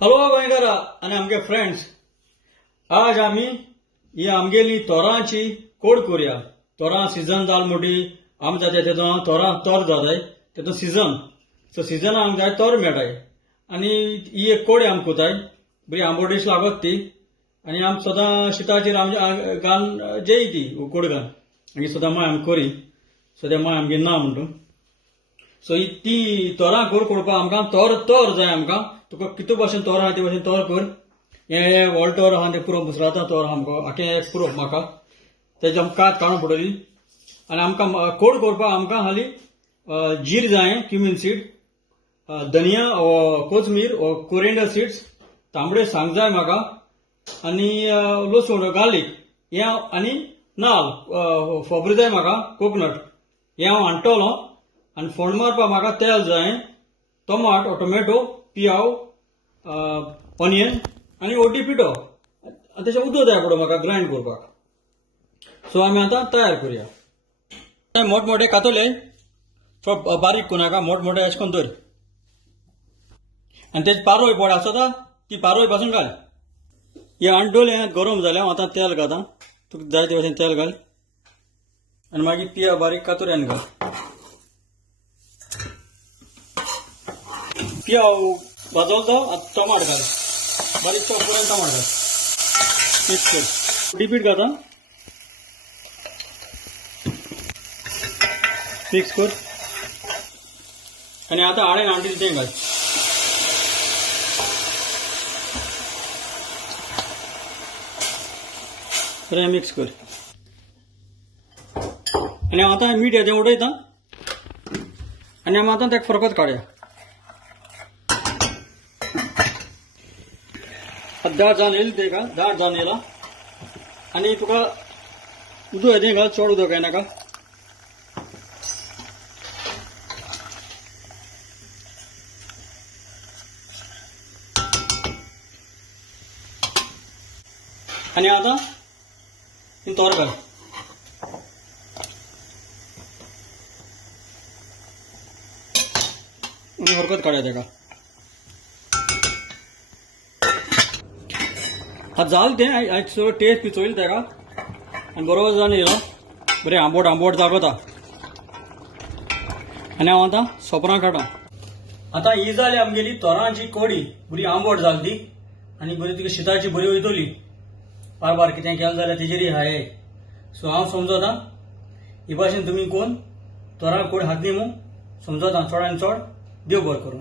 Hello गोंयकारा आनी आमगे friends, आज आमी ही आमगेली तोरांची कोड करूया. तोरां सीजन जाल मोठी आम जाता तेतून तोरां तोर जाताय तेतून सीजन सो सीजन आमकां जाय तोर मेळटाय आनी ही एक कोड आम कोताय बरी आंबोडीश लागत ती आनी आम सदां शिताचेर घान जेय ती कोड घान आनी सदां माय आम कोरी सद्या माय आमगे ना म्हणटा सो ही ती तोरां करपाक आमकां तोर जाय आमकां तुका कितू भाशेन तोर आहा ते भाशेन तोर कर. हे व्हड तोर आहा ते पुरो मुसराता तोर आमकां आखें एक पुरो म्हाका तेजे आमकां कात काडून पडटली आनी आमकां कोड करपाक आमकां हाली जीर जाय, क्युमीन सीड, धनिया कोथमीर कोरिएंडर सीड्स, तांबडे सांग जाय म्हाका आनी लसूण गार्लीक हे आनी नाल्ल खोबरें जाय म्हाका कोकोनट हे हांव हाडटलों आनी फोंड मारपाक म्हाका तेल जाय, टोमॅटो, पियाव, ऑनियन आनी ओटी पिठो आनी तेचें उदक जाय पडो म्हाका ग्राइंड करपाक. सो आमी आतां तयार करुया. मोठमोठे कातोले थोडे बारीक कोनाका मोठमोठे अशें करून दर आनी तेजी पारोय पड आसता ती पारोय पासून घाल. हे अंडोले गरम जाले हांव आतां तेल घालतां, तुका जाय ते भशेन तेल घाल आनी मागीर पिया बारीक कातोऱ्यान घाल. पियाव भाजलो जाव टमाट घाल, बारीक पर्यंत टमाट घाल, मिक्स कर, डिपीट घालता मिक्स कर आनी आतां हाडे हांडी तें घाल. बरें मिक्स कर आनी हांव आतां मीठ हेजें उडयतां आनी आमी आतां तेका फरकत काडया. दाट जावन येयली तेका दाट जावन येयला आनी तुका उदक हेजें घाल, चड उदक काय नाका. आनी आतां तोर घाल आनी हरकत काडया तेका. आतां जालें तें आयज सगळो टेस्ट बी चोयलो तेका आनी बरोबर जावन येयलो, बरें आंबोट जागोता आनी हांव आतां सोपरां काडा. आतां ही जाली आमगेली तोरांची कोडी, बरी आंबोट जाली ती आनी बरी तिका शिताची बरी वयतली. बार कितें केलें जाल्यार तेजेरी हाय. सो हांव समजता ही भाशेन तुमी कोण तोरां कोड हात न्ही समजता चड आनी चड. देव बरें करूं.